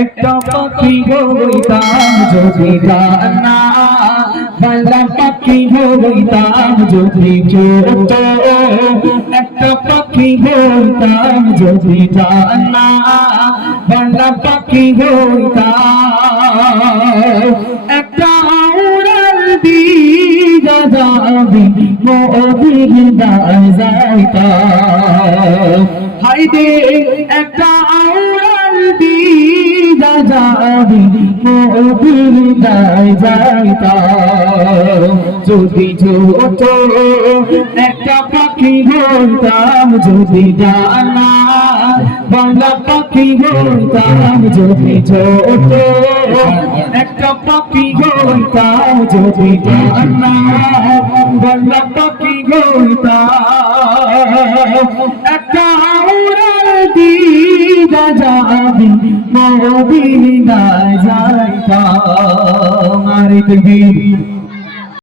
একটা পাখি হইতাম যদি ডানা বাংলা পাখি হইতাম যদি ছোট একটা পাখি হইতাম যদি ডানা বাংলা পাখি হইতাম একটা উড়াল দিয়া যাবি মদিনায় যাইতাম হাইদে একটা উড়াল দিয়া যাবি মদিনায় যাইতাম যদি ছোট একটা পাখি হইতাম যদি ডানা বাংলা পাখি হইতাম যদি ছোট একটা পাখি হইতাম যদি ডানা বাংলা পাখি হইতাম একটা উড়াল দিয়া যাবি মদিনায় যাইতাম। নারে তাকবীর।